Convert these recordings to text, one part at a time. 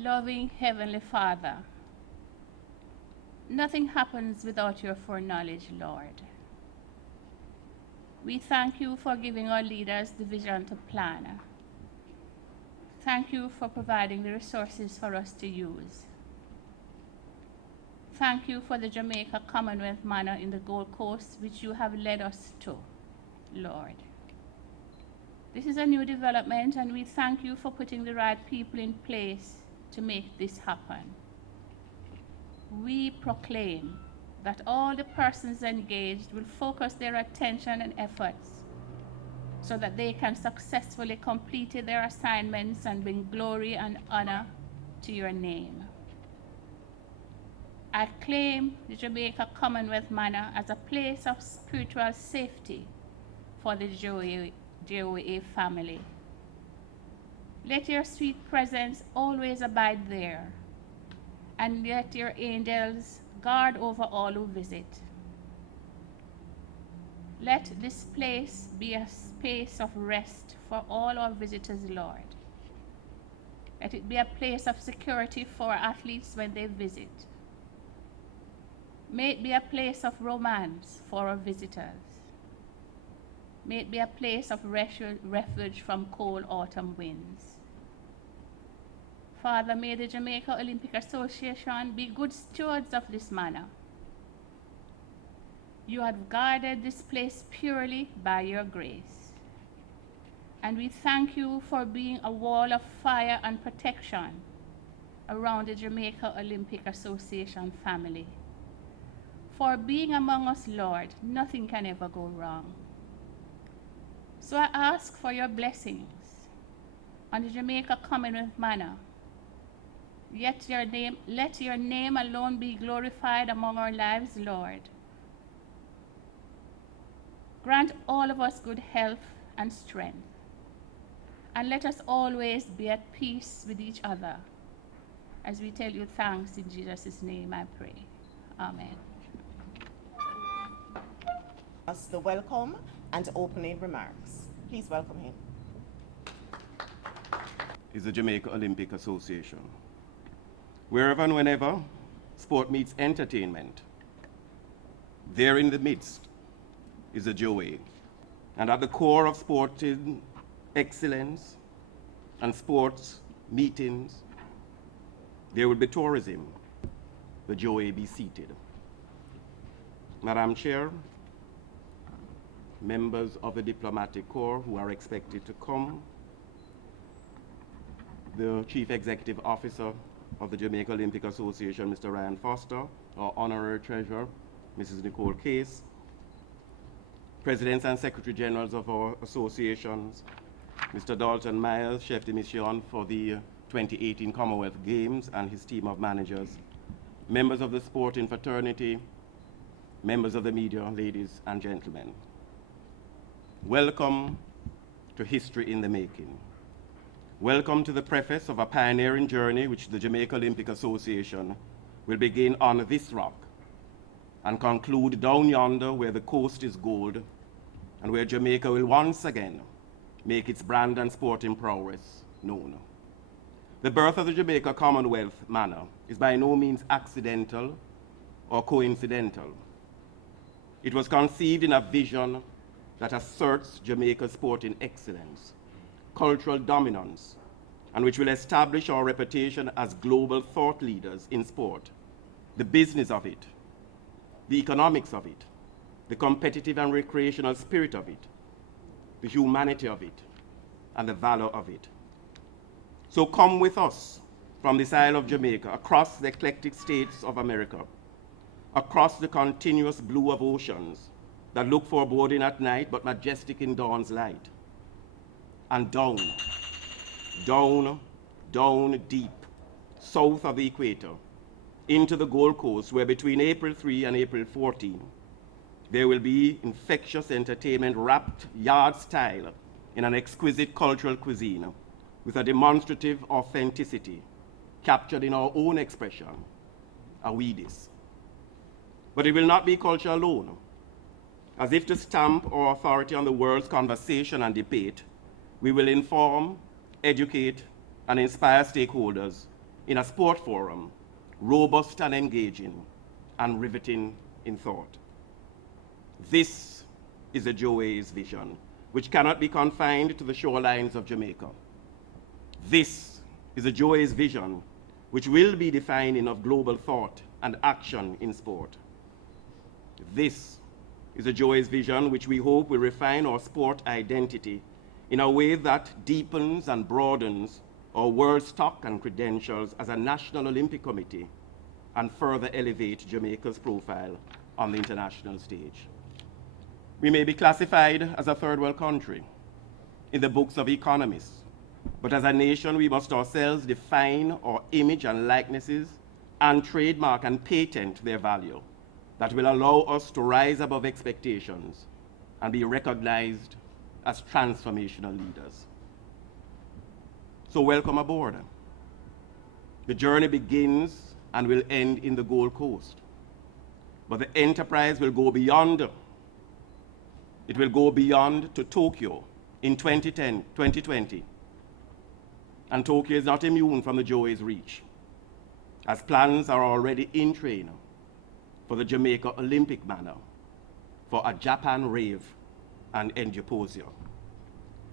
Loving Heavenly Father, nothing happens without your foreknowledge, Lord. We thank you for giving our leaders the vision to plan. Thank you for providing the resources for us to use. Thank you for the Jamaica Commonwealth Manor in the Gold Coast, which you have led us to, Lord. This is a new development, and we thank you for putting the right people in place to make this happen. We proclaim that all the persons engaged will focus their attention and efforts so that they can successfully complete their assignments and bring glory and honor to your name. I claim the Jamaica Commonwealth Manor as a place of spiritual safety for the JOA family. Let your sweet presence always abide there, and let your angels guard over all who visit. Let this place be a space of rest for all our visitors, Lord. Let it be a place of security for athletes when they visit. May it be a place of romance for our visitors. May it be a place of refuge from cold autumn winds. Father, may the Jamaica Olympic Association be good stewards of this manor. You have guarded this place purely by your grace. And we thank you for being a wall of fire and protection around the Jamaica Olympic Association family. For being among us, Lord, nothing can ever go wrong. So I ask for your blessings on the Jamaica Commonwealth Manor. Let your name alone be glorified among our lives, Lord. Grant all of us good health and strength, and let us always be at peace with each other. As we tell you thanks in Jesus' name, I pray. Amen. The welcome and opening remarks. Please welcome him. Is the Jamaica Olympic Association. Wherever and whenever sport meets entertainment, there in the midst is a JOA. And at the core of sporting excellence and sports meetings, there will be tourism. The JOA be seated. Madam Chair, members of the diplomatic corps who are expected to come, the Chief Executive Officer of the Jamaica Olympic Association, Mr. Ryan Foster, our Honorary Treasurer, Mrs. Nicole Case, Presidents and Secretary Generals of our associations, Mr. Dalton Miles, Chef de Mission for the 2018 Commonwealth Games and his team of managers, members of the sporting fraternity, members of the media, ladies and gentlemen. Welcome to History in the Making. Welcome to the preface of a pioneering journey which the Jamaica Olympic Association will begin on this rock and conclude down yonder where the coast is gold and where Jamaica will once again make its brand and sporting prowess known. The birth of the Jamaica Commonwealth Manor is by no means accidental or coincidental. It was conceived in a vision that asserts Jamaica's sporting excellence, cultural dominance, and which will establish our reputation as global thought leaders in sport, the business of it, the economics of it, the competitive and recreational spirit of it, the humanity of it, and the valor of it. So come with us from this Isle of Jamaica, across the eclectic states of America, across the continuous blue of oceans that look foreboding at night but majestic in dawn's light, and down, down, down deep, south of the equator, into the Gold Coast, where between April 3 and April 14, there will be infectious entertainment wrapped yard style in an exquisite cultural cuisine with a demonstrative authenticity captured in our own expression, Awidis. But it will not be culture alone. As if to stamp our authority on the world's conversation and debate, we will inform, educate, and inspire stakeholders in a sport forum, robust and engaging, and riveting in thought. This is a JOA's vision, which cannot be confined to the shorelines of Jamaica. This is a JOA's vision, which will be defining of global thought and action in sport. This is a JOA's vision which we hope will refine our sport identity in a way that deepens and broadens our world stock and credentials as a National Olympic Committee and further elevate Jamaica's profile on the international stage. We may be classified as a third world country in the books of economists, but as a nation, we must ourselves define our image and likenesses and trademark and patent their value that will allow us to rise above expectations and be recognized as transformational leaders. So welcome aboard. The journey begins and will end in the Gold Coast, but the enterprise will go beyond. It will go beyond to Tokyo in 2020. And Tokyo is not immune from the JOA's reach, as plans are already in train for the Jamaica Olympic manor, for a Japan rave and Endurposia.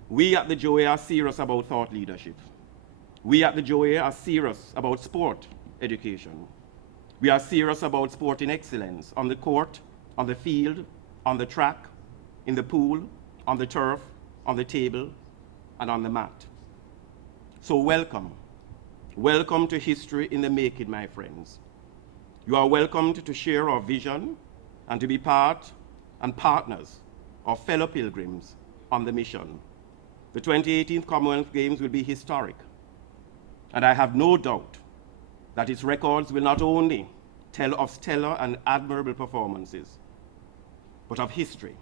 We at the JOA are serious about thought leadership. We at the JOA are serious about sport education. We are serious about sporting excellence on the court, on the field, on the track, in the pool, on the turf, on the table, and on the mat. So welcome. Welcome to History in the Making, my friends. You are welcomed to share our vision and to be part and partners of fellow pilgrims on the mission. The 2018 Commonwealth Games will be historic, and I have no doubt that its records will not only tell of stellar and admirable performances, but of history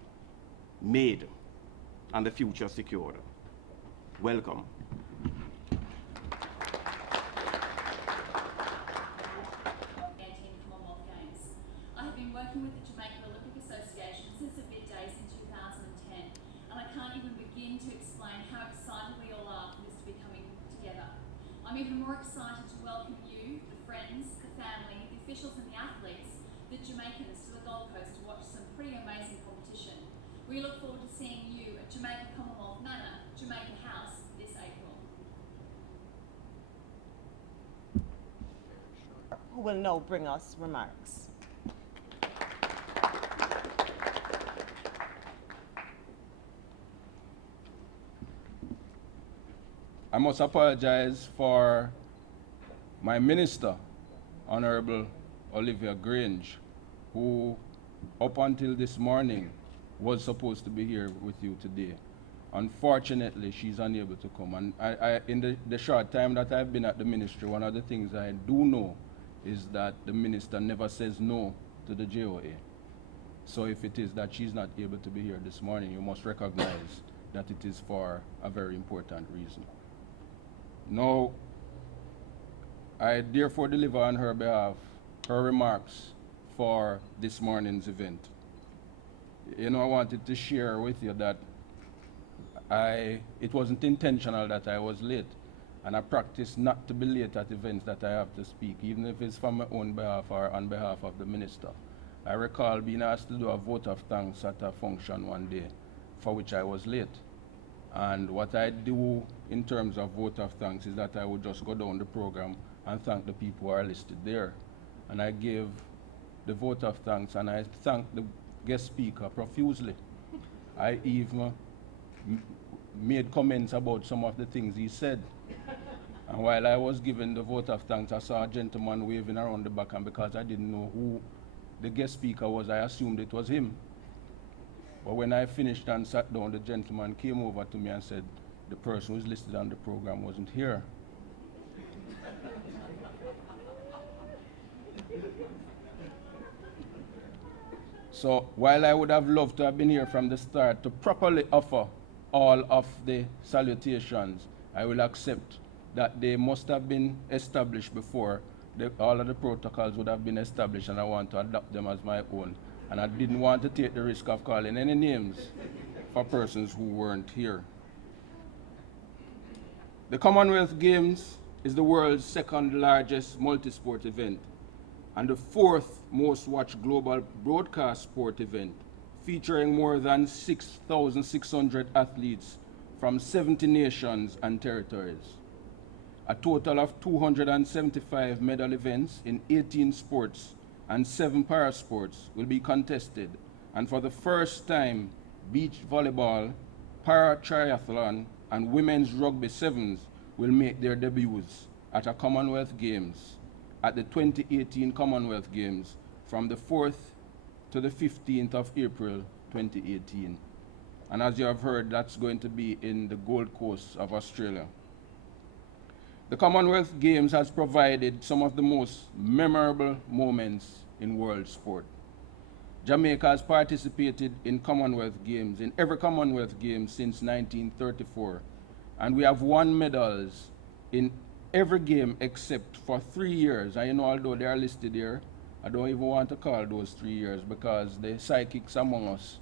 made and the future secured. Welcome. I have been working with the Jamaica Olympic Association since the bid days in 2010, and I can't even begin to explain how excited we all are for this to be coming together. I'm even more excited to welcome you, the friends, the family, the officials and the athletes, the Jamaicans to the Gold Coast to watch some pretty amazing competition. We look forward to seeing you at Jamaica Commonwealth Manor, Jamaica House this April. Who will now bring us remarks. I must apologize for my minister, Honorable Olivia Grange, who up until this morning was supposed to be here with you today. Unfortunately, she's unable to come. And in the short time that I've been at the ministry, one of the things I do know is that the minister never says no to the JOA. So if it is that she's not able to be here this morning, you must recognize that it is for a very important reason. Now, I therefore deliver on her behalf her remarks for this morning's event. You know, I wanted to share with you that it wasn't intentional that I was late, and I practice not to be late at events that I have to speak, even if it's for my own behalf or on behalf of the minister. I recall being asked to do a vote of thanks at a function one day, for which I was late. And what I do in terms of vote of thanks is that I would just go down the program and thank the people who are listed there. And I gave the vote of thanks, and I thanked the guest speaker profusely. I even made comments about some of the things he said. And while I was giving the vote of thanks, I saw a gentleman waving around the back, and because I didn't know who the guest speaker was, I assumed it was him. But when I finished and sat down, the gentleman came over to me and said, the person who's listed on the program wasn't here. So while I would have loved to have been here from the start to properly offer all of the salutations, I will accept that they must have been established before all of the protocols would have been established, and I want to adopt them as my own. And I didn't want to take the risk of calling any names for persons who weren't here. The Commonwealth Games is the world's second largest multi-sport event and the fourth most watched global broadcast sport event, featuring more than 6,600 athletes from 70 nations and territories. A total of 275 medal events in 18 sports and 7 parasports will be contested, and for the first time, beach volleyball, para-triathlon, and women's rugby sevens will make their debuts at a Commonwealth Games, at the 2018 Commonwealth Games, from the 4th to the 15th of April 2018. And as you have heard, that's going to be in the Gold Coast of Australia. The Commonwealth Games has provided some of the most memorable moments in world sport. Jamaica has participated in Commonwealth Games, in every Commonwealth Games since 1934, and we have won medals in every game except for 3 years. And you know, although they are listed here, I don't even want to call those 3 years because the psychics among us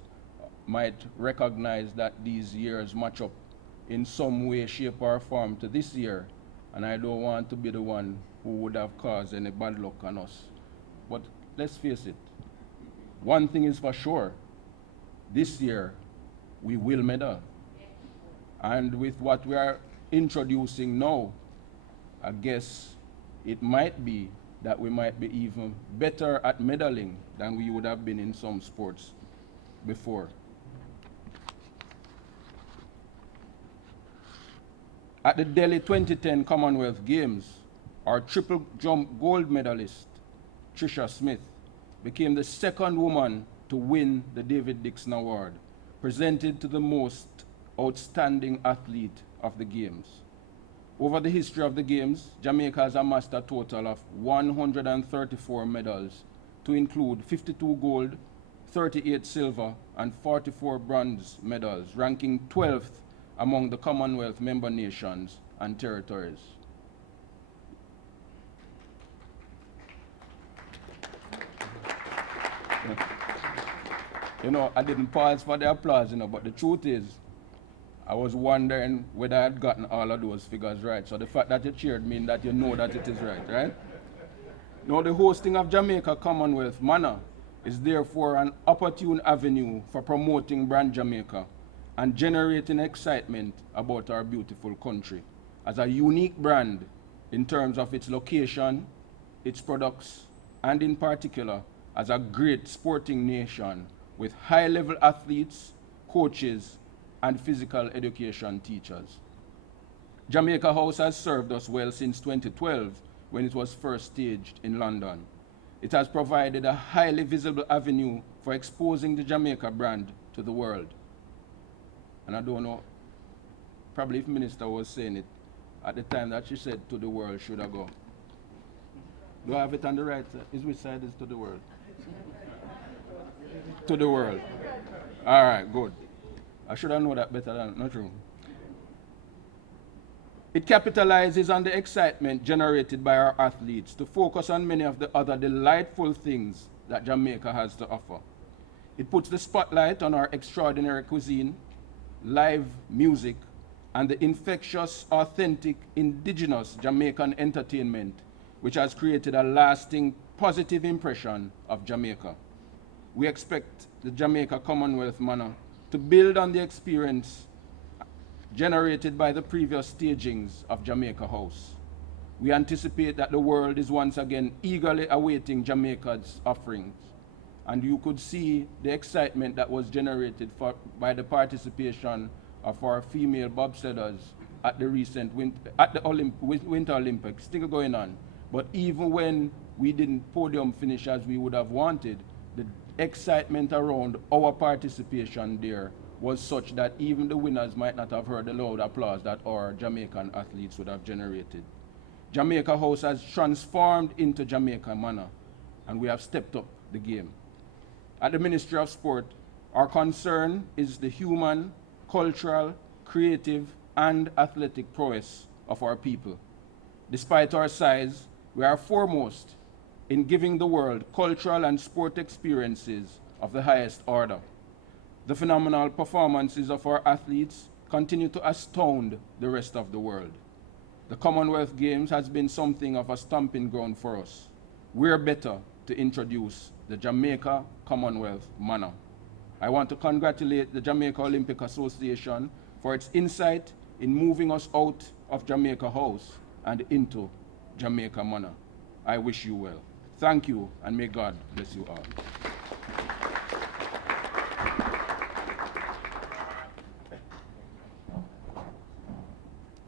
might recognize that these years match up in some way, shape, or form to this year, and I don't want to be the one who would have caused any bad luck on us. But let's face it, one thing is for sure, this year we will medal. And with what we are introducing now, I guess it might be that we might be even better at medaling than we would have been in some sports before. At the Delhi 2010 Commonwealth Games, our triple jump gold medalist, Tricia Smith, became the second woman to win the David Dixon Award, presented to the most outstanding athlete of the Games. Over the history of the Games, Jamaica has amassed a total of 134 medals, to include 52 gold, 38 silver, and 44 bronze medals, ranking 12th among the Commonwealth member nations and territories. You know, I didn't pause for the applause, you know, but the truth is, I was wondering whether I had gotten all of those figures right. So the fact that you cheered means that you know that it is right, right? Now, the hosting of Jamaica Commonwealth Manor is therefore an opportune avenue for promoting brand Jamaica and generating excitement about our beautiful country as a unique brand in terms of its location, its products, and in particular, as a great sporting nation with high-level athletes, coaches, and physical education teachers. Jamaica House has served us well since 2012 when it was first staged in London. It has provided a highly visible avenue for exposing the Jamaica brand to the world. And I don't know, probably if Minister was saying it at the time that she said to the world, should I go? Do I have it on the right side? Which side is to the world? To the world. All right, good. I should have known that better than, not true. It capitalizes on the excitement generated by our athletes to focus on many of the other delightful things that Jamaica has to offer. It puts the spotlight on our extraordinary cuisine, live music, and the infectious, authentic, indigenous Jamaican entertainment, which has created a lasting, positive impression of Jamaica. We expect the Jamaica Commonwealth Manor to build on the experience generated by the previous stagings of Jamaica House. We anticipate that the world is once again eagerly awaiting Jamaica's offerings, and you could see the excitement that was generated by the participation of our female bobsledders at the recent Winter Olympics, still going on. But even when we didn't podium finish as we would have wanted, the excitement around our participation there was such that even the winners might not have heard the loud applause that our Jamaican athletes would have generated. Jamaica House has transformed into Jamaica Manor, and we have stepped up the game. At the Ministry of Sport, our concern is the human, cultural, creative, and athletic prowess of our people. Despite our size, we are foremost in giving the world cultural and sport experiences of the highest order. The phenomenal performances of our athletes continue to astound the rest of the world. The Commonwealth Games has been something of a stomping ground for us. We're better to introduce the Jamaica Commonwealth manor. I want to congratulate the Jamaica Olympic Association for its insight in moving us out of Jamaica House and into Jamaica Manor. I wish you well. Thank you, and may God bless you all.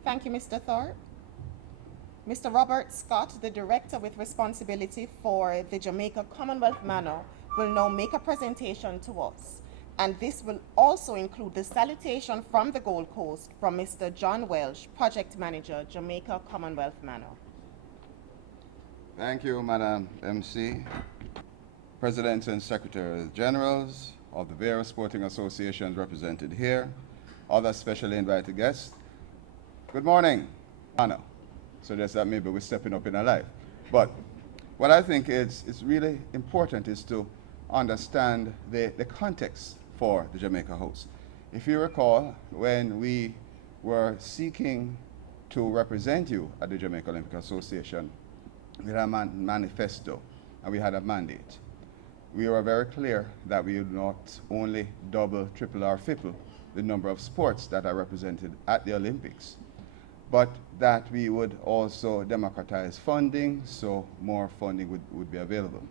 Thank you, Mr. Thorpe. Mr. Robert Scott, the director with responsibility for the Jamaica Commonwealth Manor, will now make a presentation to us. And this will also include the salutation from the Gold Coast from Mr. John Welsh, Project Manager, Jamaica Commonwealth Manor. Thank you, Madam MC. Presidents and Secretary Generals of the various sporting associations represented here, other specially invited guests. Good morning. Anna. So just that maybe we're stepping up in our life. But what I think is really important is to understand the context for the Jamaica House. If you recall, when we were seeking to represent you at the Jamaica Olympic Association, we had a manifesto and we had a mandate. We were very clear that we would not only double, triple, or triple the number of sports that are represented at the Olympics, but that we would also democratize funding, so more funding would be available.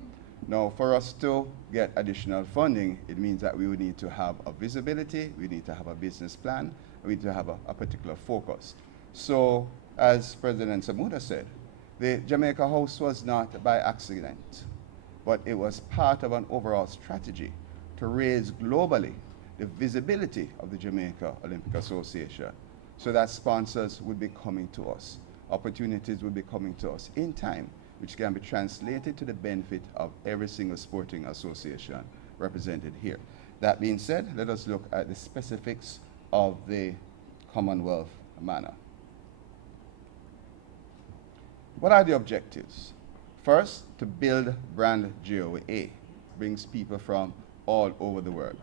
Now, for us to get additional funding, it means that we would need to have a visibility, we need to have a business plan, we need to have a particular focus. So, as President Samuda said, the Jamaica House was not by accident, but it was part of an overall strategy to raise globally the visibility of the Jamaica Olympic Association, so that sponsors would be coming to us, opportunities would be coming to us in time, which can be translated to the benefit of every single sporting association represented here. That being said, let us look at the specifics of the Commonwealth Manor. What are the objectives? First, to build brand JOA, brings people from all over the world.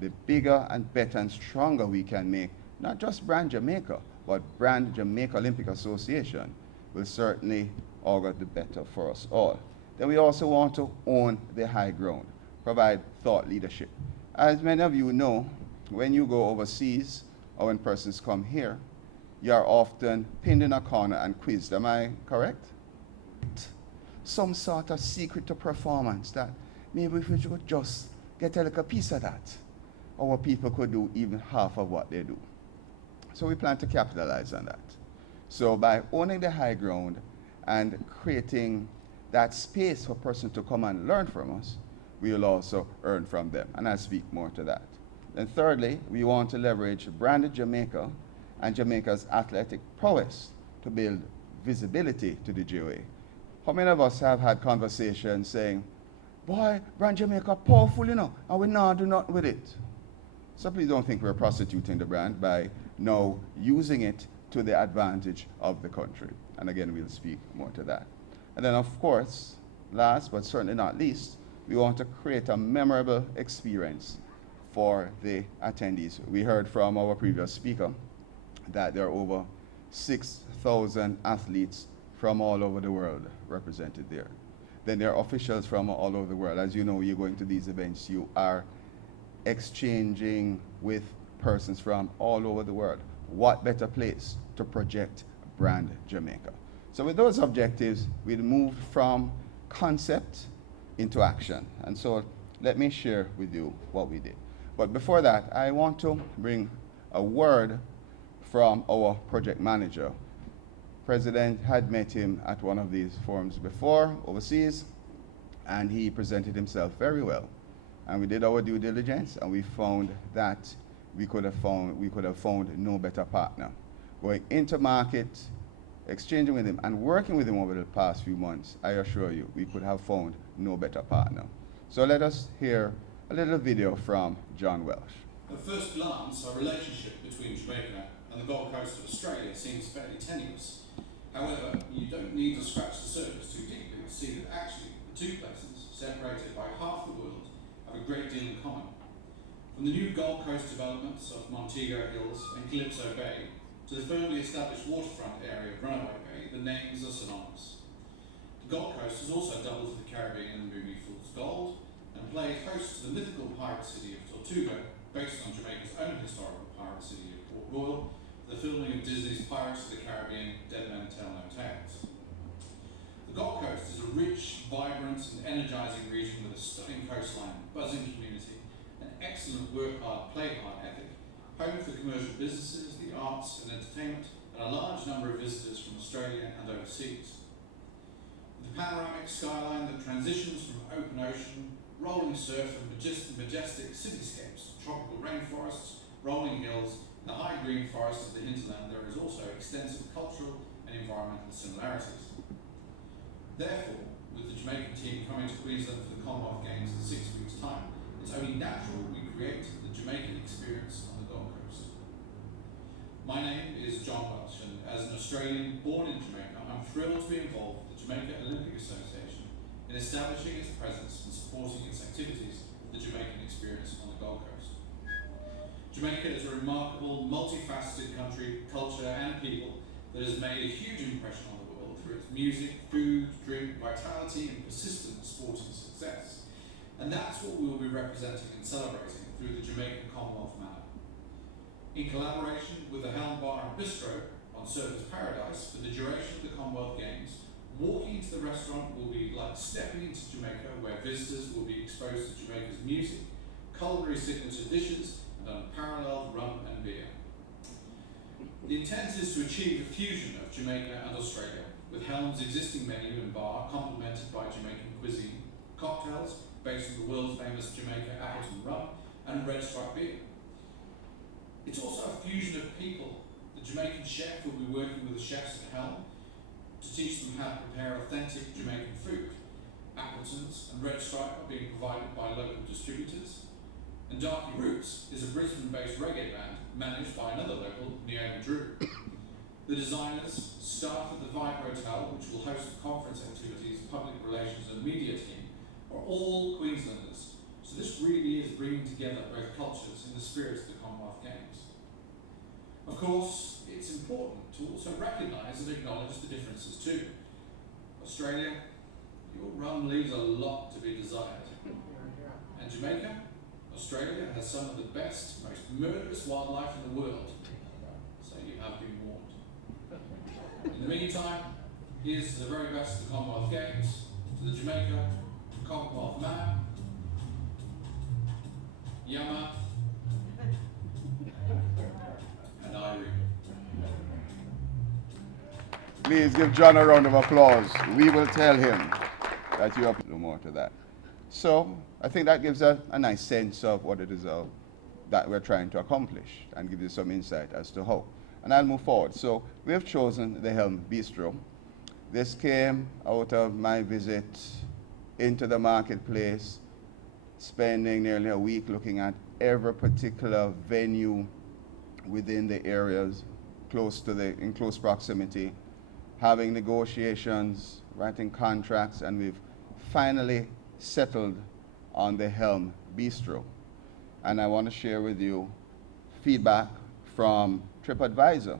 The bigger and better and stronger we can make, not just brand Jamaica, but brand Jamaica Olympic Association, will certainly augur the better for us all. Then we also want to own the high ground, provide thought leadership. As many of you know, when you go overseas or when persons come here, you are often pinned in a corner and quizzed. Am I correct? Some sort of secret to performance that maybe if we could just get a little piece of that, our people could do even half of what they do. So we plan to capitalize on that. So by owning the high ground and creating that space for a person to come and learn from us, we will also earn from them. And I'll speak more to that. And thirdly, we want to leverage branded Jamaica and Jamaica's athletic prowess to build visibility to the JOA. How many of us have had conversations saying, boy, brand Jamaica powerful, you know, and we now do nothing with it. So please don't think we're prostituting the brand by now using it to the advantage of the country. And again, we'll speak more to that. And then of course, last but certainly not least, we want to create a memorable experience for the attendees. We heard from our previous speaker that there are over 6,000 athletes from all over the world represented there. Then there are officials from all over the world. As you know, you're going to these events, you are exchanging with persons from all over the world. What better place to project brand Jamaica? So with those objectives, we moved from concept into action. And so let me share with you what we did. But before that, I want to bring a word from our project manager. President had met him at one of these forums before, overseas, and he presented himself very well. And we did our due diligence, and we found that we could have found no better partner. Going into market, exchanging with him, and working with him over the past few months, I assure you, we could have found no better partner. So let us hear a little video from John Welsh. At first glance, our relationship between Jamaica and the Gold Coast of Australia seems fairly tenuous. However, you don't need to scratch the surface too deeply to see that actually the two places, separated by half the world, have a great deal in common. From the new Gold Coast developments of Montego Hills and Calypso Bay To the firmly established waterfront area of Runaway Bay, the names are synonymous. The Gold Coast has also doubled for the Caribbean in the movie Fool's Gold, and played host to the mythical pirate city of Tortuga, based on Jamaica's own historical pirate city of Port Royal, the filming of Disney's Pirates of the Caribbean, Dead Men Tell No Tales. The Gold Coast is a rich, vibrant and energising region with a stunning coastline, buzzing community, an excellent work hard, play hard ethic, home for commercial businesses, the arts and entertainment, and a large number of visitors from Australia and overseas. With a panoramic skyline that transitions from open ocean, rolling surf and majestic cityscapes, tropical rainforests, rolling hills, and the high green forests of the hinterland, there is also extensive cultural and environmental similarities. Therefore, with the Jamaican team coming to Queensland for the Commonwealth Games in 6 weeks' time, it's only natural we create the Jamaican experience on the Gold Coast. My name is John Welsh, and as an Australian born in Jamaica, I'm thrilled to be involved with the Jamaica Olympic Association in establishing its presence and supporting its activities of the Jamaican experience on the Gold Coast. Jamaica is a remarkable, multifaceted country, culture and people that has made a huge impression on the world through its music, food, drink, vitality and persistent sporting success. And that's what we will be representing and celebrating through the Jamaican Commonwealth Manor. In collaboration with the Helm Bar and Bistro on Surfers Paradise for the duration of the Commonwealth Games, walking into the restaurant will be like stepping into Jamaica, where visitors will be exposed to Jamaica's music, culinary signature dishes, and unparalleled rum and beer. The intent is to achieve a fusion of Jamaica and Australia, with Helm's existing menu and bar complemented by Jamaican cuisine, cocktails based on the world famous Jamaica Appleton rum, and Red Stripe beer. It's also a fusion of people. The Jamaican chef will be working with the chefs at Helm to teach them how to prepare authentic Jamaican food. Appletons and Red Stripe are being provided by local distributors. And Darky Roots is a Brisbane-based reggae band managed by another local, Neoma Drew. The designers, staff at the Vibe Hotel, which will host the conference activities, public relations and media team, are all Queenslanders. So this really is bringing together both cultures in the spirit of the Commonwealth Games. Of course, it's important to also recognise and acknowledge the differences too. Australia, your rum leaves a lot to be desired. And Jamaica, Australia has some of the best, most murderous wildlife in the world. So you have been warned. In the meantime, here's to the very best of the Commonwealth Games, to the Jamaica Commonwealth Manor, Yama, and Irene. Please give John a round of applause. We will tell him that you have a little more to that. So I think that gives a nice sense of what it is that we're trying to accomplish and give you some insight as to how. And I'll move forward. So we have chosen the Helm Bistro. This came out of my visit into the marketplace, spending nearly a week looking at every particular venue within the areas in close proximity, having negotiations, writing contracts, and we've finally settled on the Helm Bistro. And I want to share with you feedback from TripAdvisor.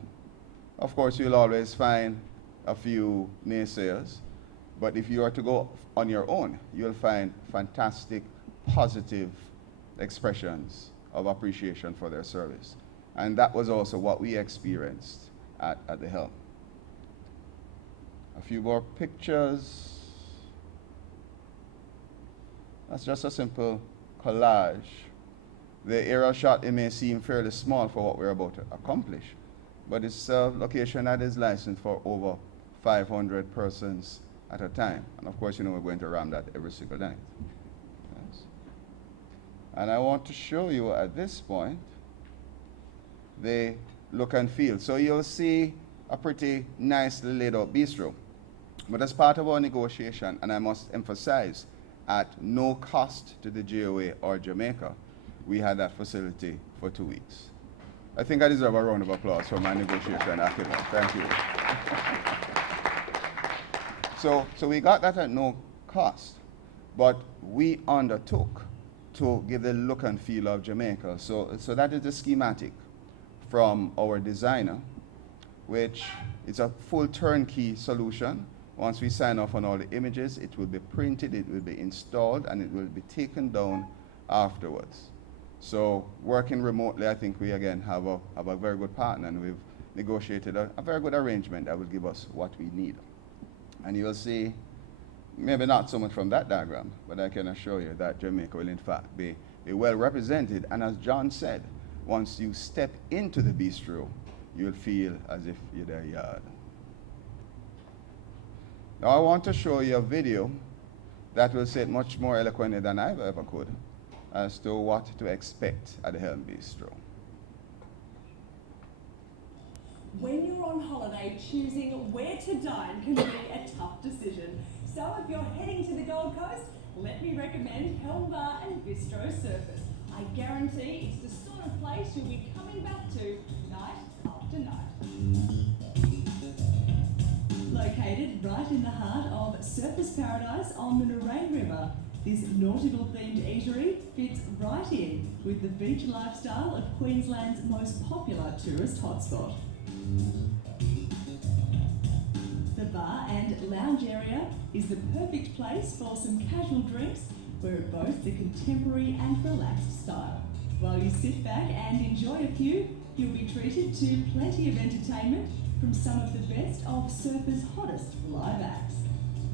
Of course, you'll always find a few naysayers, but if you are to go on your own, you'll find fantastic, positive expressions of appreciation for their service. And that was also what we experienced at the Helm. A few more pictures. That's just a simple collage. The aerial shot, it may seem fairly small for what we're about to accomplish, but it's a location that is licensed for over 500 persons at a time. And of course, you know, we're going to ram that every single night. Yes. And I want to show you at this point the look and feel. So you'll see a pretty nicely laid out bistro. But as part of our negotiation, and I must emphasize, at no cost to the JOA or Jamaica, we had that facility for 2 weeks. I think I deserve a round of applause for my negotiation acumen. Thank you. So we got that at no cost, but we undertook to give the look and feel of Jamaica. So that is the schematic from our designer, which is a full turnkey solution. Once we sign off on all the images, it will be printed, it will be installed, and it will be taken down afterwards. So working remotely, I think we again have a very good partner, and we've negotiated a very good arrangement that will give us what we need. And you'll see, maybe not so much from that diagram, but I can assure you that Jamaica will in fact be well represented. And as John said, once you step into the bistro, you'll feel as if you're their yard. Now I want to show you a video that will say it much more eloquently than I ever could as to what to expect at the Helm Bistro. When you're on holiday, choosing where to dine can be a tough decision. So if you're heading to the Gold Coast, let me recommend Helm Bar and Bistro Surface. I guarantee it's the sort of place you'll be coming back to night after night. Located right in the heart of Surface Paradise on the Narain River, this nautical-themed eatery fits right in with the beach lifestyle of Queensland's most popular tourist hotspot. The bar and lounge area is the perfect place for some casual drinks where it boasts a contemporary and relaxed style. While you sit back and enjoy a few, you'll be treated to plenty of entertainment from some of the best of Surfer's hottest live acts.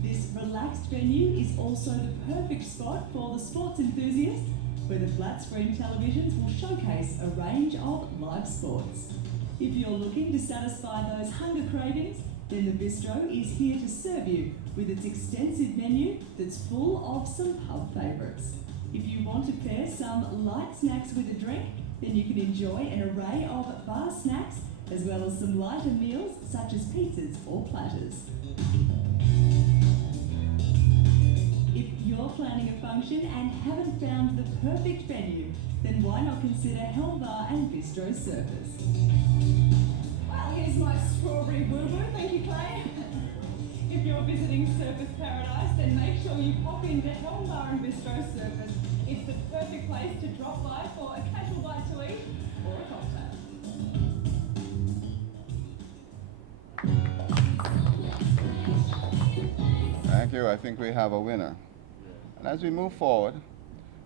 This relaxed venue is also the perfect spot for the sports enthusiast, where the flat screen televisions will showcase a range of live sports. If you're looking to satisfy those hunger cravings, then the bistro is here to serve you with its extensive menu that's full of some pub favourites. If you want to pair some light snacks with a drink, then you can enjoy an array of bar snacks as well as some lighter meals such as pizzas or platters. If you're planning a function and haven't found the perfect venue, then why not consider Helm Bar and Bistro Surface? Well, here's my strawberry boo-boo, thank you, Clay. If you're visiting Surface Paradise, then make sure you pop into Helm Bar and Bistro Surface. It's the perfect place to drop by for a casual bite to eat or a cocktail. Thank you. I think we have a winner. And as we move forward,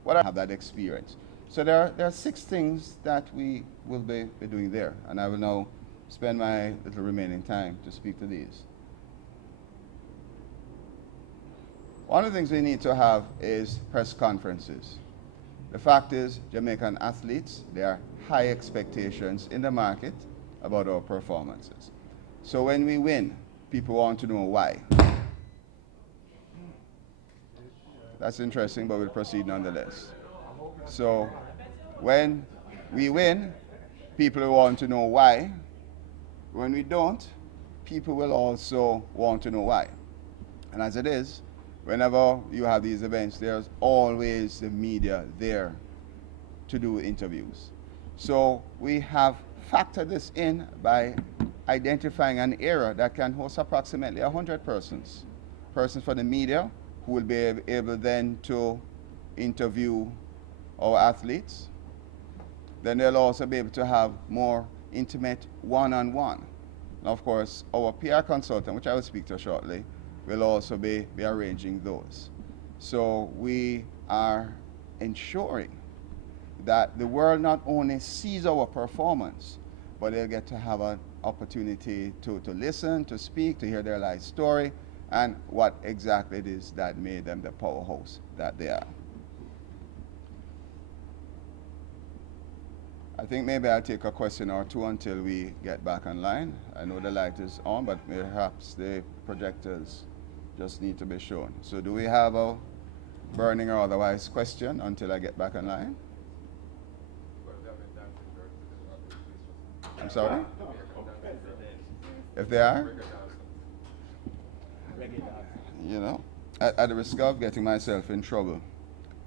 what I have that experience. So there are 6 things that we will be doing there, and I will now spend my little remaining time to speak to these. One of the things we need to have is press conferences. The fact is, Jamaican athletes, there are high expectations in the market about our performances. So when we win, people want to know why. That's interesting, but we'll proceed nonetheless. So when we win, people want to know why. When we don't, people will also want to know why. And as it is, whenever you have these events, there's always the media there to do interviews. So we have factored this in by identifying an area that can host approximately 100 persons for the media, who will be able then to interview our athletes. Then they'll also be able to have more intimate one-on-one. And of course, our PR consultant, which I will speak to shortly, will also be arranging those. So we are ensuring that the world not only sees our performance, but they'll get to have an opportunity to listen, to speak, to hear their life story, and what exactly it is that made them the powerhouse that they are. I think maybe I'll take a question or two until we get back online. I know the light is on, but perhaps the projectors just need to be shown. So do we have a burning or otherwise question until I get back online? I'm sorry? If they are? You know, at the risk of getting myself in trouble,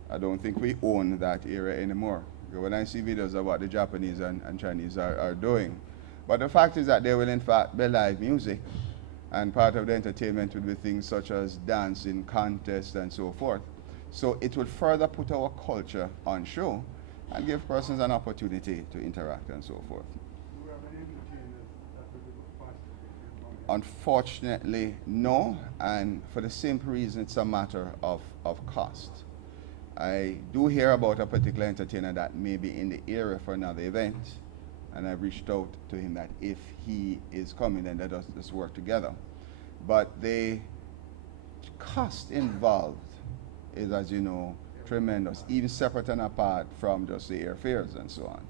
I don't think we own that area anymore. When I see videos of what the Japanese and Chinese are doing. But the fact is that there will in fact be live music, and part of the entertainment will be things such as dancing, contests, and so forth. So it will further put our culture on show and give persons an opportunity to interact and so forth. Do we have any entertainers that will be Unfortunately, no, and for the simple reason it's a matter of cost. I do hear about a particular entertainer that may be in the area for another event, and I've reached out to him that if he is coming, then let us just work together. But the cost involved is, as you know, tremendous, even separate and apart from just the airfares and so on.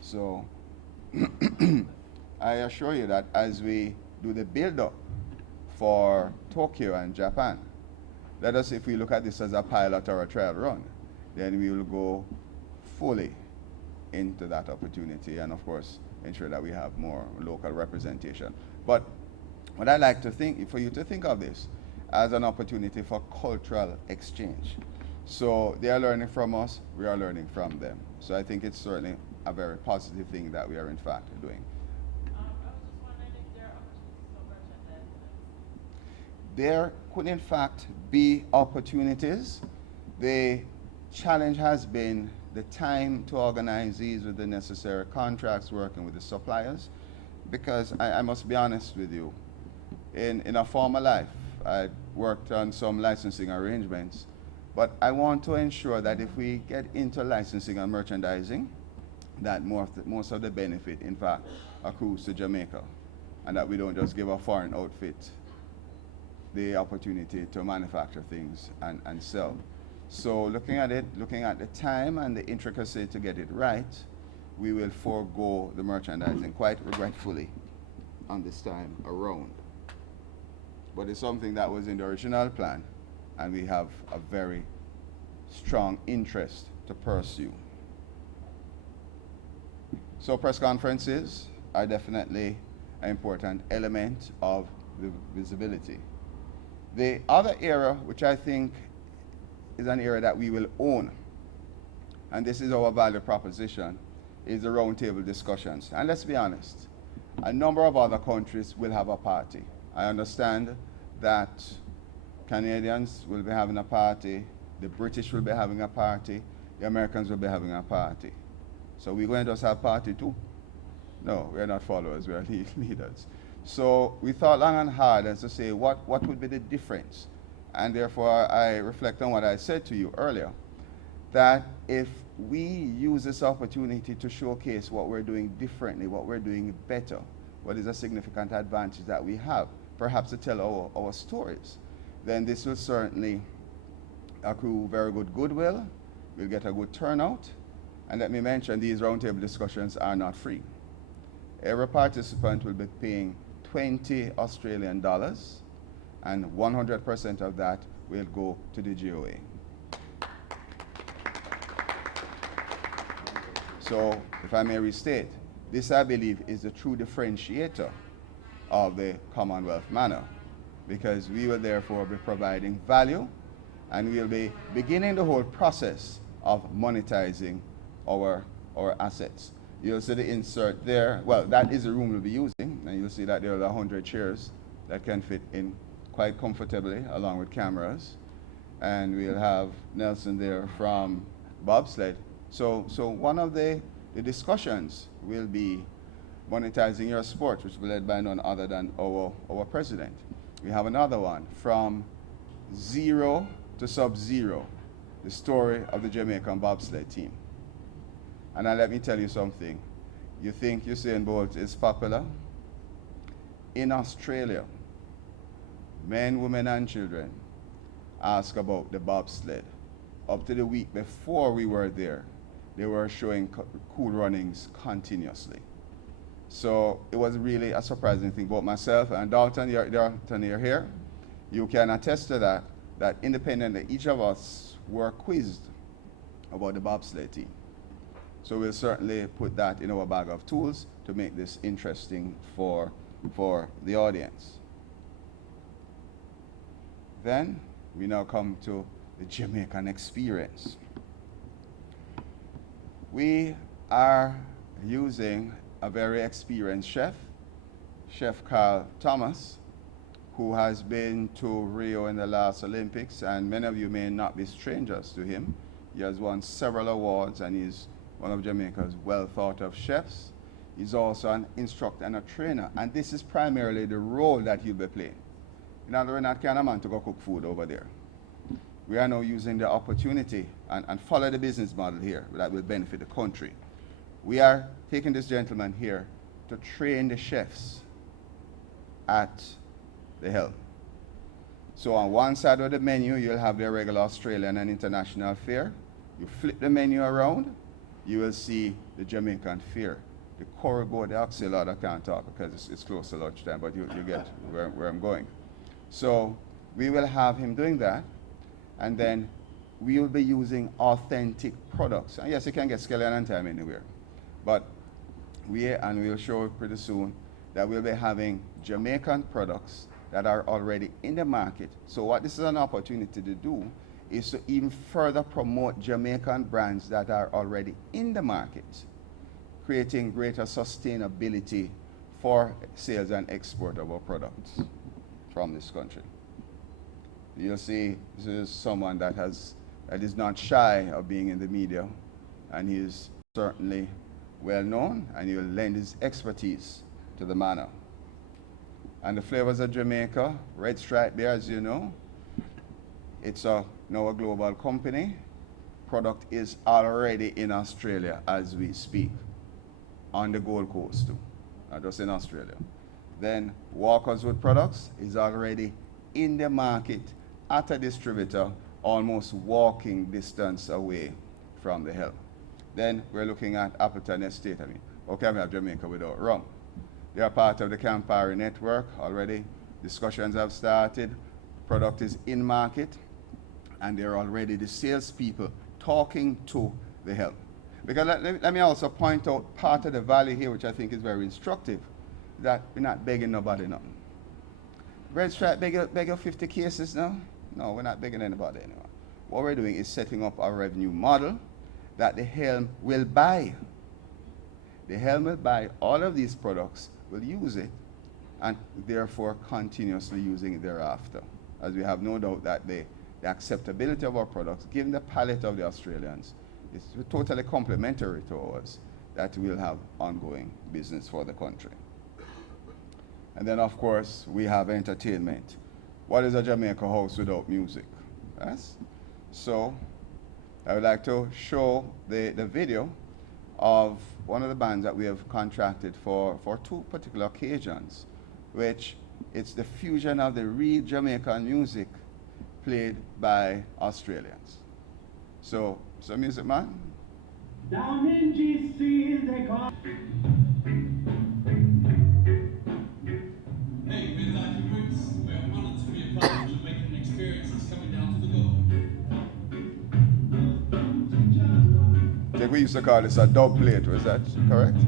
So I assure you that as we do the build-up for Tokyo and Japan, let us, if we look at this as a pilot or a trial run, then we will go fully into that opportunity and, of course, ensure that we have more local representation. But what I like to think, for you to think of this as an opportunity for cultural exchange. So they are learning from us, we are learning from them. So I think it's certainly a very positive thing that we are in fact doing. I was just wondering if there are opportunities for merchandise. There could in fact be opportunities. The challenge has been the time to organize these with the necessary contracts, working with the suppliers, because I must be honest with you, in a former life, I worked on some licensing arrangements, but I want to ensure that if we get into licensing and merchandising, that most of the benefit, in fact, accrues to Jamaica, and that we don't just give a foreign outfit the opportunity to manufacture things and sell. So looking at it, looking at the time and the intricacy to get it right, we will forego the merchandising quite regretfully on this time around. But it's something that was in the original plan, and we have a very strong interest to pursue. So press conferences are definitely an important element of the visibility. The other area, which I think is an area that we will own, and this is our value proposition, is the roundtable discussions. And let's be honest, a number of other countries will have a party. I understand that Canadians will be having a party, the British will be having a party, the Americans will be having a party. So we're going to just have a party too? No, we're not followers, we're leaders. So we thought long and hard as to say what would be the difference. And therefore I reflect on what I said to you earlier, that if we use this opportunity to showcase what we're doing differently, what we're doing better, what is a significant advantage that we have, perhaps to tell our stories, then this will certainly accrue very good goodwill, we'll get a good turnout, and let me mention these roundtable discussions are not free. Every participant will be paying 20 Australian dollars, and 100% of that will go to the JOA. So, if I may restate, this I believe is the true differentiator of the Commonwealth Manor, because we will therefore be providing value, and we'll be beginning the whole process of monetizing our assets. You'll see the insert there. Well, that is the room we'll be using, and you'll see that there are 100 chairs that can fit in quite comfortably, along with cameras. And we'll have Nelson there from bobsled. So one of the discussions will be monetizing your sport, which will be led by none other than our president. We have another one, from zero to sub-zero, the story of the Jamaican bobsled team. And now let me tell you something. You think Usain Bolt is popular? In Australia, men, women, and children ask about the bobsled. Up to the week before we were there, they were showing cool runnings continuously. So it was really a surprising thing. Both myself and Dalton, you're here. You can attest to that independently, each of us were quizzed about the bobsled team. So we'll certainly put that in our bag of tools to make this interesting for the audience. Then we now come to the Jamaican experience. We are using a very experienced chef, Chef Carl Thomas, who has been to Rio in the last Olympics, and many of you may not be strangers to him. He has won several awards, and he's one of Jamaica's well thought of chefs. He's also an instructor and a trainer, and this is primarily the role that he'll be playing. In other words, not kind of man to go cook food over there. We are now using the opportunity and follow the business model here that will benefit the country. We are taking this gentleman here to train the chefs at the helm. So on one side of the menu, you'll have the regular Australian and international fare. You flip the menu around, you will see the Jamaican fare. The corrigo, the axolotl, I can't talk because it's close to lunchtime, but you get where I'm going. So we will have him doing that, and then we will be using authentic products. And yes, you can get scallion and thyme anywhere, but we'll show pretty soon that we'll be having Jamaican products that are already in the market. So what this is an opportunity to do is to even further promote Jamaican brands that are already in the market, creating greater sustainability for sales and export of our products from this country. You'll see this is someone that is not shy of being in the media, and he is certainly well known, and he will lend his expertise to the manor. And the Flavors of Jamaica, Red Stripe Beer, as you know, it's now a global company. Product is already in Australia as we speak, on the Gold Coast too, not just in Australia. Then Walker's Wood Products is already in the market at a distributor, almost walking distance away from the helm. Then we're looking at Appleton Estate. How can we have Jamaica without rum? They are part of the Campari network already. Discussions have started. Product is in market, and they're already the salespeople talking to the helm. Because let me also point out part of the value here, which I think is very instructive, that we're not begging nobody nothing. Red Stripe beg 50 cases now? No, we're not begging anybody anymore. What we're doing is setting up a revenue model that the helm will buy. The helm will buy all of these products, will use it, and therefore continuously using it thereafter. As we have no doubt that the acceptability of our products, given the palate of the Australians, is totally complementary to ours, that we'll have ongoing business for the country. And then, of course, we have entertainment. What is a Jamaica house without music? Yes? So I would like to show the video of one of the bands that we have contracted for two particular occasions, which it's the fusion of the real Jamaican music played by Australians. So music, man. Down in GC, they call. Hey, we're Lucky Roots. We're honoured to be a part of the Jamaican experience that's coming down to the Gulf. I think we used to call this a dub plate, was that correct? This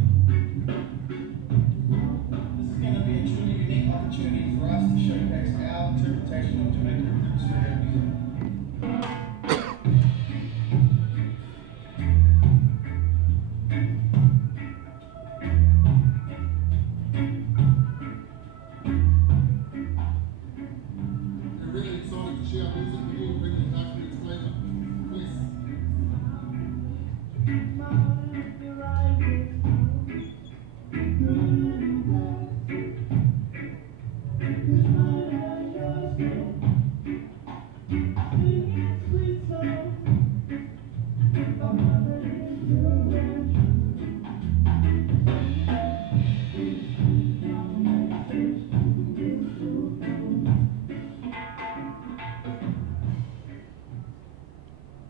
is going to be a truly unique opportunity for us to showcase our interpretation of Jamaican roots radio music. We're really excited to share our music with you and bring you back in its flavour. Yes.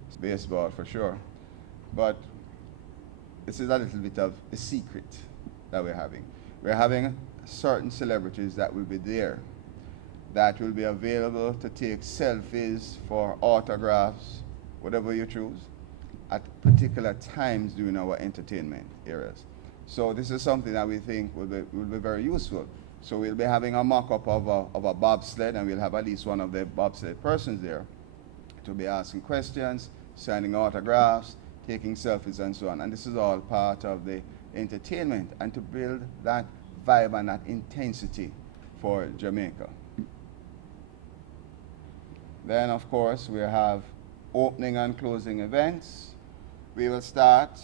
It's baseball for sure. But this is a little bit of a secret that we're having. We're having certain celebrities that will be there, that will be available to take selfies for autographs, whatever you choose, at particular times during our entertainment areas. So this is something that we think will be very useful. So we'll be having a mock-up of a bobsled, and we'll have at least one of the bobsled persons there to be asking questions, signing autographs, taking selfies, and so on. And this is all part of the entertainment, and to build that vibe and that intensity for Jamaica. Then, of course, we have opening and closing events. We will start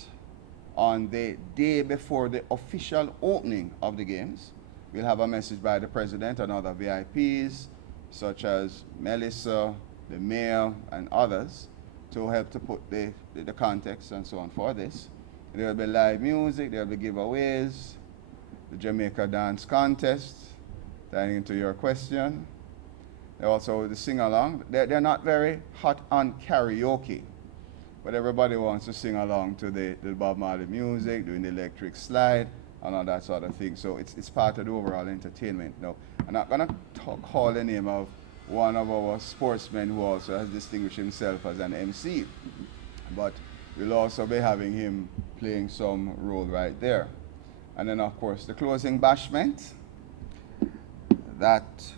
on the day before the official opening of the games, we'll have a message by the president and other VIPs, such as Melissa, the mayor, and others, to help to put the context and so on for this. There will be live music, there will be giveaways, the Jamaica dance contest, tying into your question. There also the sing-along. They're not very hot on karaoke, but everybody wants to sing along to the Bob Marley music, doing the electric slide, and all that sort of thing. So it's part of the overall entertainment. Now, I'm not going to call the name of one of our sportsmen who also has distinguished himself as an MC, but we'll also be having him playing some role right there. And then, of course, the closing bashment. That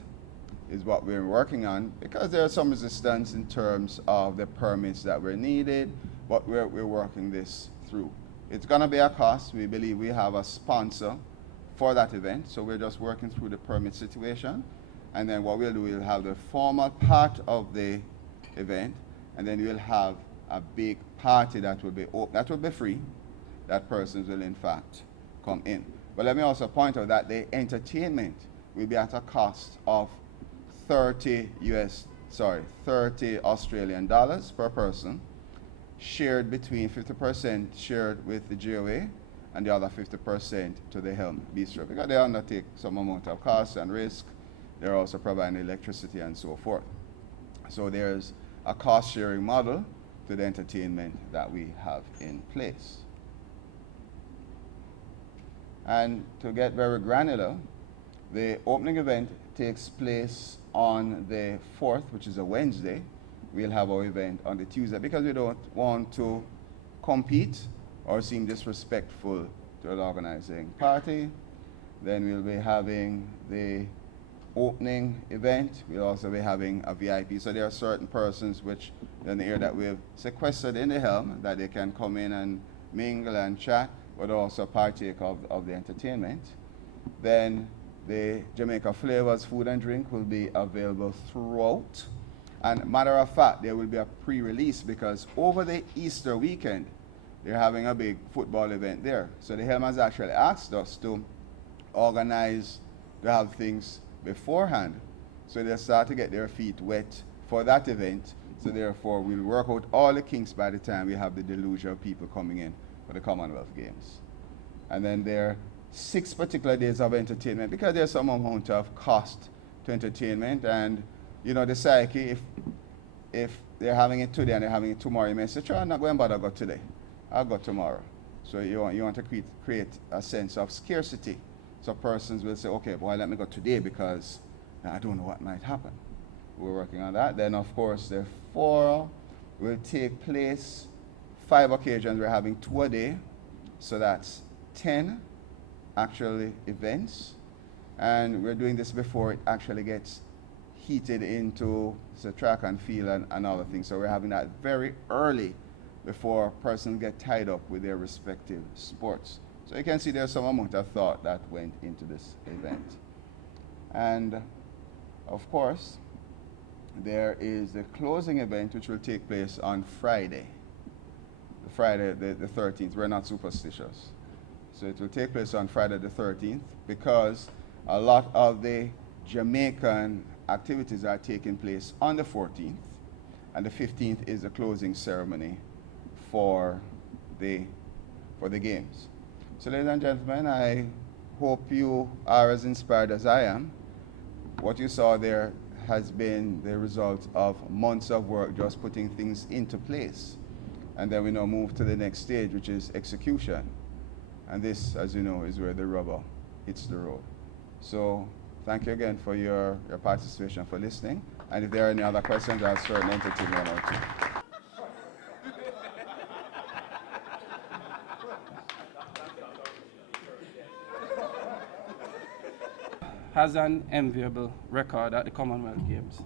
is what we're working on, because there is some resistance in terms of the permits that were needed, but we're working this through. It's going to be a cost. We believe we have a sponsor for that event, so we're just working through the permit situation. And then what we'll do, we'll have the formal part of the event, and then we'll have a big party that will be open, that will be free, that persons will in fact come in. But let me also point out that the entertainment will be at a cost of 30 Australian dollars per person, shared between 50% shared with the JOA and the other 50% to the Helm Bistro, because they undertake some amount of cost and risk. They're also providing electricity and so forth. So there's a cost sharing model to the entertainment that we have in place. And to get very granular, the opening event takes place on the 4th, which is a Wednesday. We'll have our event on the Tuesday, because we don't want to compete or seem disrespectful to the organizing party. Then we'll be having the opening event. We'll also be having a VIP. So there are certain persons which in the area that we've sequestered in the Helm, that they can come in and mingle and chat, but also partake of the entertainment. Then the Jamaica Flavors food and drink will be available throughout. And matter of fact, there will be a pre-release, because over the Easter weekend, they're having a big football event there. So the Helm has actually asked us to organize, to have things beforehand, so they start to get their feet wet for that event. So therefore, we'll work out all the kinks by the time we have the deluge of people coming in for the Commonwealth Games. And then there are 6 particular days of entertainment, because there's some amount of cost to entertainment. And you know, the psyche, if they're having it today and they're having it tomorrow, you may say, sure, I'm not going to bother go today, I'll go tomorrow. So you want to create a sense of scarcity. So persons will say, okay, boy, let me go today because I don't know what might happen. We're working on that. Then, of course, the 4 will take place, 5 occasions. We're having 2 a day. So that's 10 actually events. And we're doing this before it actually gets heated into the track and field and other things. So we're having that very early before persons get tied up with their respective sports. So you can see there's some amount of thought that went into this event. And of course, there is the closing event, which will take place on Friday. Friday the 13th. We're not superstitious. So it will take place on Friday the 13th, because a lot of the Jamaican activities are taking place on the 14th, and the 15th is the closing ceremony for the games. So ladies and gentlemen, I hope you are as inspired as I am. What you saw there has been the result of months of work just putting things into place. And then we now move to the next stage, which is execution. And this, as you know, is where the rubber hits the road. So thank you again for your participation, for listening. And if there are any other questions, I'll certainly entertain one or two. Has an enviable record at the Commonwealth Games.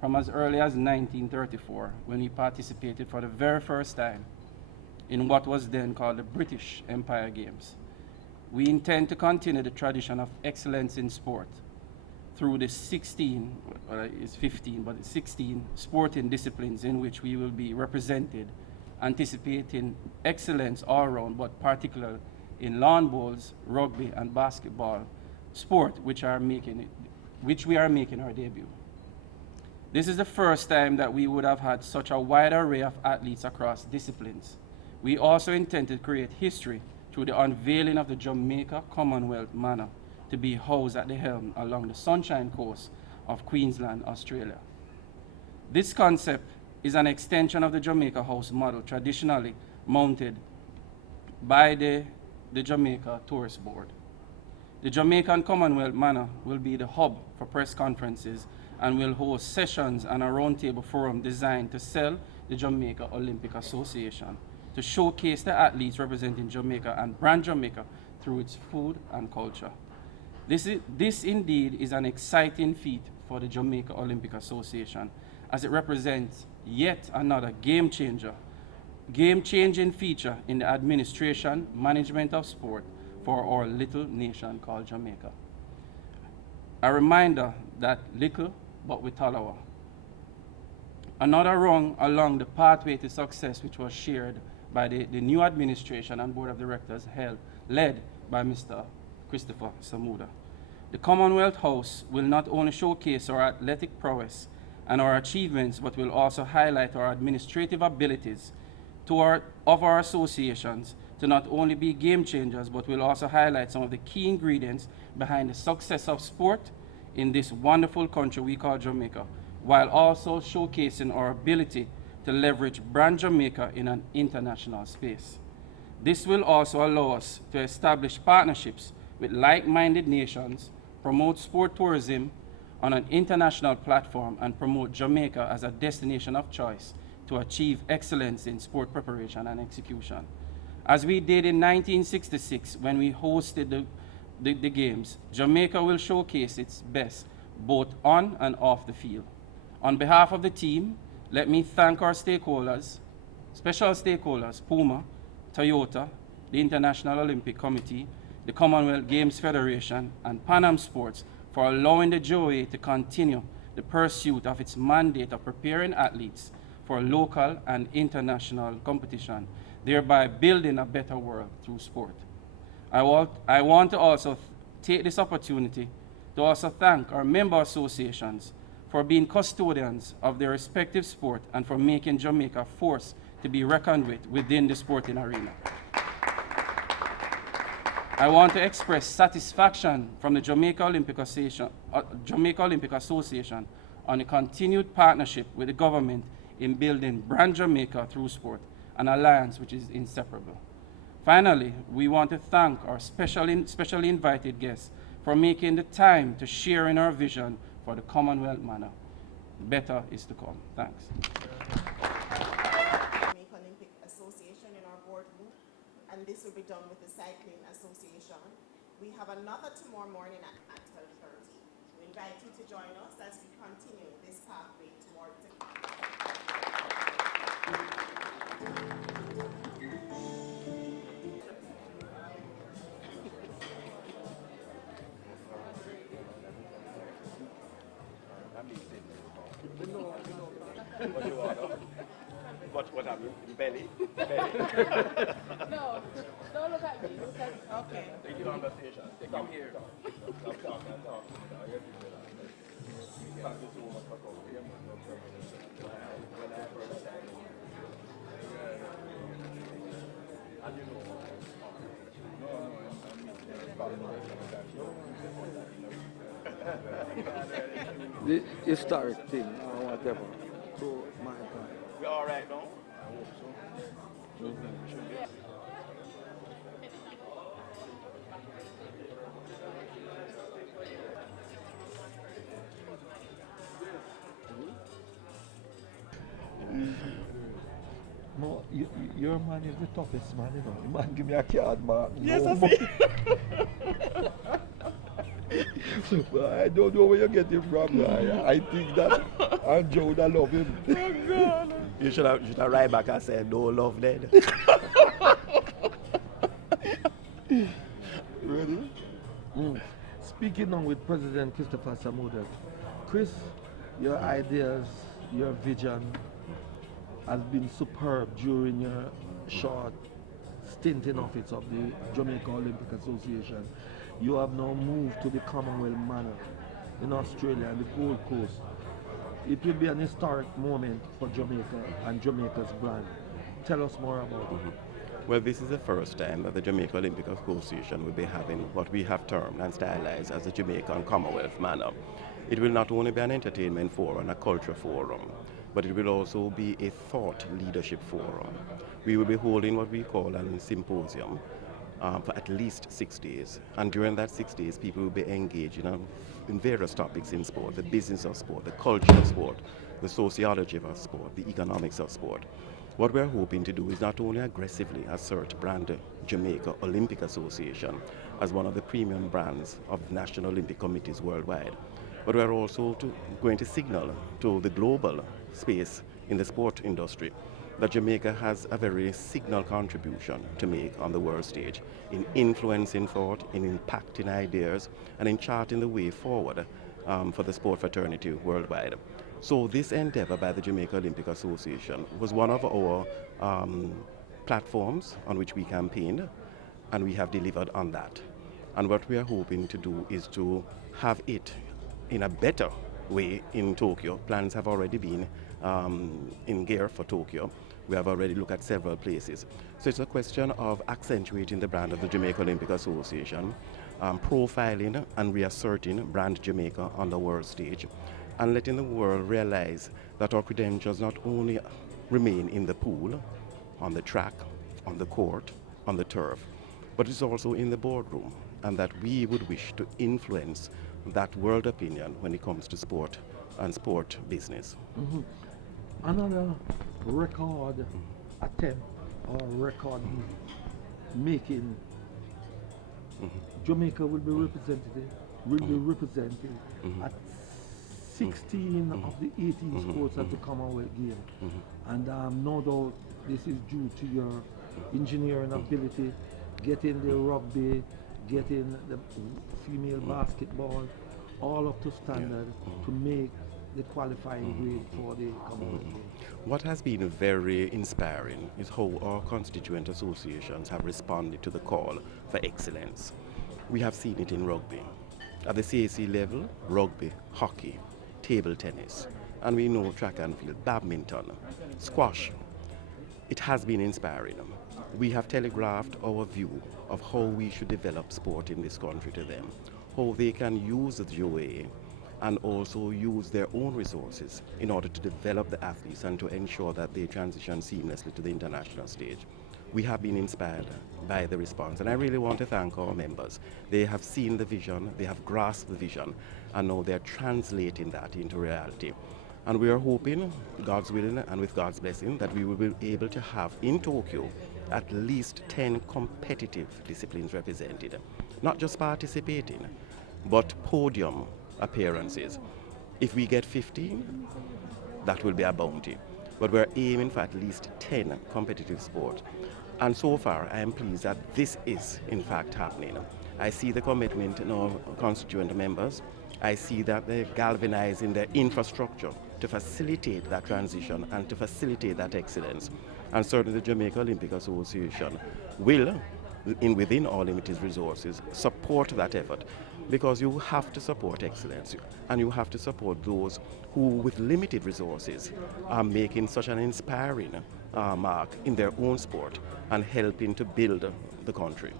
From as early as 1934, when he participated for the very first time in what was then called the British Empire Games. We intend to continue the tradition of excellence in sport through the 16 sporting disciplines in which we will be represented anticipating excellence all around, but particularly in lawn bowls, rugby, and basketball sport, which we are making our debut. This is the first time that we would have had such a wide array of athletes across disciplines. We also intend to create history through the unveiling of the Jamaica Commonwealth Manor, to be housed at the helm along the Sunshine Coast of Queensland, Australia. This concept is an extension of the Jamaica House model traditionally mounted by the Jamaica Tourist Board. The Jamaican Commonwealth Manor will be the hub for press conferences and will host sessions and a roundtable forum designed to sell the Jamaica Olympic Association, to showcase the athletes representing Jamaica and brand Jamaica through its food and culture. This indeed is an exciting feat for the Jamaica Olympic Association, as it represents yet another game-changing feature in the administration, management of sport for our little nation called Jamaica. A reminder that little, but with Talawa. Another rung along the pathway to success, which was shared by the new administration and board of directors led by Mr. Christopher Samuda. The Commonwealth House will not only showcase our athletic prowess and our achievements, but will also highlight our administrative abilities of our associations to not only be game changers, but will also highlight some of the key ingredients behind the success of sport in this wonderful country we call Jamaica, while also showcasing our ability to leverage brand Jamaica in an international space. This will also allow us to establish partnerships with like-minded nations, promote sport tourism on an international platform, and promote Jamaica as a destination of choice to achieve excellence in sport preparation and execution. As we did in 1966 when we hosted the Games, Jamaica will showcase its best both on and off the field. On behalf of the team, let me thank our stakeholders, special stakeholders, Puma, Toyota, the International Olympic Committee, the Commonwealth Games Federation, and Pan Am Sports for allowing the JOA to continue the pursuit of its mandate of preparing athletes for local and international competition, thereby building a better world through sport. I want to also take this opportunity to also thank our member associations for being custodians of their respective sport and for making Jamaica a force to be reckoned with within the sporting arena. I want to express satisfaction from the Jamaica Olympic Association on the continued partnership with the government in building brand Jamaica through sport, an alliance which is inseparable. Finally, we want to thank our specially invited guests for making the time to share in our vision for the Commonwealth Manor. Better is to come. Thanks. Jamaica Olympic Association in our boardroom, and this will be done with the Cycling Association. We have another tomorrow morning at 12:30. We invite you to join us as we continue this pathway towards the What have you? Belly? No, don't look at me. Look at Okay. Take it on the station. Come here. The historic thing or whatever. So my God. We all right now? No, your man is the toughest man, you know. The man give me a card, man. Yes, no I more. see. But I don't know where you get it from. I think that Andrew would have loved him. Oh, God. You should have write back and say, no love then. Ready? Speaking now with President Christopher Samuda. Chris, your ideas, your vision, has been superb during your short stint in office of the Jamaica Olympic Association. You have now moved to the Commonwealth Manor in Australia and the Gold Coast. It will be an historic moment for Jamaica and Jamaica's brand. Tell us more about it. Well, this is the first time that the Jamaica Olympic Association will be having what we have termed and stylized as the Jamaican Commonwealth Manor. It will not only be an entertainment forum and a culture forum, but it will also be a thought leadership forum. We will be holding what we call a symposium for at least 6 days. And during that 6 days, people will be engaged in various topics in sport: the business of sport, the culture of sport, the sociology of sport, the economics of sport. What we're hoping to do is not only aggressively assert brand Jamaica Olympic Association as one of the premium brands of national Olympic committees worldwide, but we're also going to signal to the global space in the sport industry that Jamaica has a very signal contribution to make on the world stage in influencing thought, in impacting ideas, and in charting the way forward for the sport fraternity worldwide. So this endeavor by the Jamaica Olympic Association was one of our platforms on which we campaigned, and we have delivered on that. And what we are hoping to do is to have it in a better way in Tokyo. Plans have already been in gear for Tokyo. We have already looked at several places. So it's a question of accentuating the brand of the Jamaica Olympic Association, profiling and reasserting brand Jamaica on the world stage, and letting the world realize that our credentials not only remain in the pool, on the track, on the court, on the turf, but it's also in the boardroom, and that we would wish to influence that world opinion when it comes to sport and sport business. Another record attempt or record making, Jamaica will be represented at 16 of the 18 sports at the Commonwealth Games. And no doubt this is due to your engineering ability, getting the rugby, getting the female basketball all up to standard to make the qualifying grade for the Commonwealth Games. What has been very inspiring is how our constituent associations have responded to the call for excellence. We have seen it in rugby. At the CAC level, rugby, hockey, table tennis, and we know track and field, badminton, squash. It has been inspiring. We have telegraphed our view of how we should develop sport in this country to them, how they can use the JOA and also use their own resources in order to develop the athletes and to ensure that they transition seamlessly to the international stage. We have been inspired by the response, and I really want to thank our members. They have seen the vision, they have grasped the vision, and now they're translating that into reality. And we are hoping, God's willing and with God's blessing, that we will be able to have in Tokyo at least 10 competitive disciplines represented. Not just participating, but podium appearances. If we get 15, that will be a bounty. But we're aiming for at least 10 competitive sports. And so far, I am pleased that this is in fact happening. I see the commitment in our constituent members. I see that they're galvanizing their infrastructure to facilitate that transition and to facilitate that excellence. And certainly the Jamaica Olympic Association will, within our limited resources, support that effort, because you have to support excellence and you have to support those who, with limited resources, are making such an inspiring mark in their own sport and helping to build the country.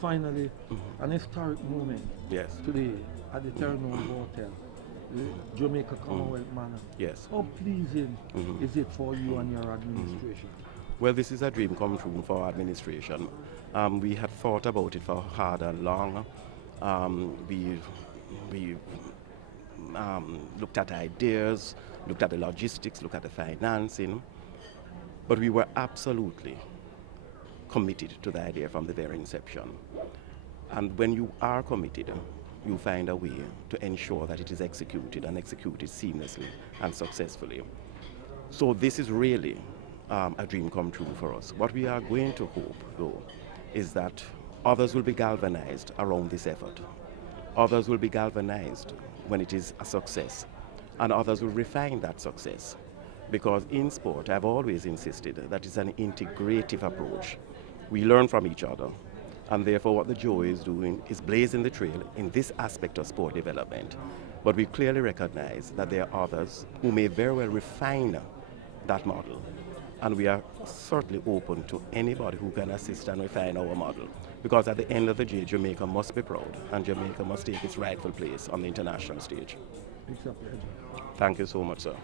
Finally, an historic moment today at the Terranova Hotel, the Jamaica Commonwealth Manor. Yes. How pleasing is it for you and your administration? Well, this is a dream come true for our administration. We had thought about it for hard and long. We looked at ideas, looked at the logistics, looked at the financing, but we were absolutely committed to the idea from the very inception. And when you are committed, you find a way to ensure that it is executed and executed seamlessly and successfully. So this is really a dream come true for us. What we are going to hope, though, is that others will be galvanized around this effort. Others will be galvanized when it is a success, and others will refine that success because in sport, I've always insisted that it's an integrative approach. We learn from each other, and therefore what the JOA is doing is blazing the trail in this aspect of sport development. But we clearly recognize that there are others who may very well refine that model, and we are certainly open to anybody who can assist and refine our model, because at the end of the day, Jamaica must be proud, and Jamaica must take its rightful place on the international stage. It's a pleasure. Thank you so much, sir.